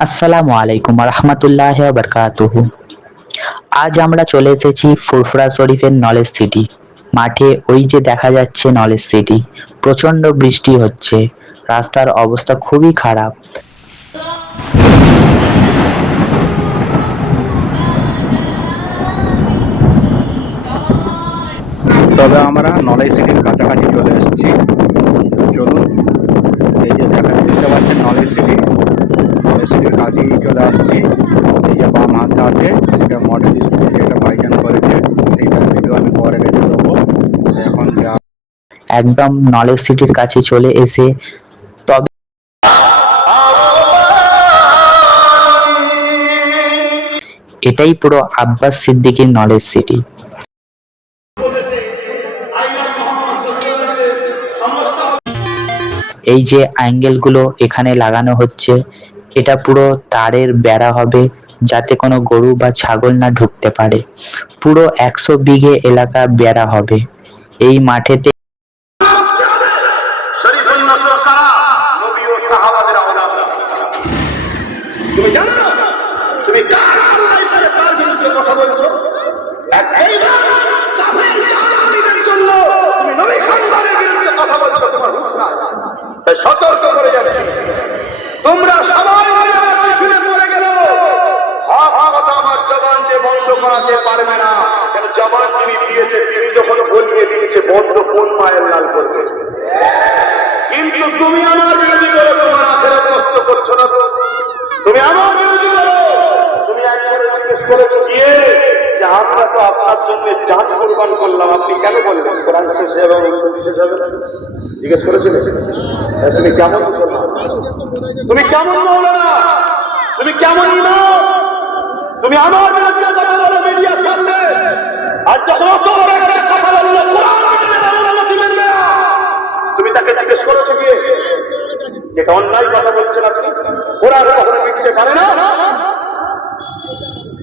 আসসালামু আলাইকুম রহমতুল্লাহ বরকাতুহু আজ আমরা চলে এসেছি ফুরফুরা শরীফের নলেজ সিটি। মাঠে ওই যে দেখা যাচ্ছে নলেজ সিটি প্রচণ্ড বৃষ্টি হচ্ছে, রাস্তার অবস্থা খুবই খারাপ। তবে আমরা নলেজ সিটির কাছাকাছি চলে এসেছি। চলুন এই যে দেখা দেখতে পাচ্ছেন নলেজ সিটি নলেজ সিটির কাছেই চলে আসছি এই যে বাম হাতে আছে এটা মডেল স্কুল যেটা ভাইজান করেছে সেইটার ভিডিও আমি পরে রেখে দেবো এখন যা একদম নলেজ সিটির কাছে চলে এসে তবে এটাই পুরো আব্বাস সিদ্দিকীর নলেজ সিটি। এই যে অ্যাঙ্গেলগুলো এখানে লাগানো হচ্ছে, এটা পুরো তারের বেড়া হবে যাতে কোনো গরু বা ছাগল না ঢুকতে পারে। পুরো একশো বিঘে এলাকা বেড়া হবে। এই মাঠেতে নসর কারা? নবী ও সাহাবাদের আওলাদ তুমি জানো? তুমি কার আল্লাহ হিসেবে তার বিরুদ্ধে কথা বলছো? না কাফের সতর্ক করে যাচ্ছি তোমরা সবাই আমার পিছনে পড়ে গেল। কথা আমার জবান দিয়ে বন্ধ করাতে পারবে না। কেন জবান তিনি দিয়েছে, তিনি যখন বলিয়ে দিয়েছে, বন্ধ কোন মায়ের লাল করবে কিন্তু তুমি আমার বিরোধী করো তোমার আখেরাত নষ্ট করছ না তো। তুমি আমার বিরোধী করো তুমি একবারে জিজ্ঞেস করেছ গিয়ে যে আমরা তো আপনার জন্য জান কোরবান করলাম, আপনি কেন বললেন কোরআন শেষ এবং শেষ হবে জিজ্ঞেস করেছিলে? তা তুমি কেমন তুমি কেমন মৌলানা? তুমি কেমন ইমাম? তুমি আমার বিরুদ্ধে সামনে আর যখন অত বড় একটা কথা বলল তুমি তাকে জিজ্ঞেস করেছ গিয়ে যেটা অন্যায় কথা বলছেন আপনি ওরা কখনো মিটতে পারে না?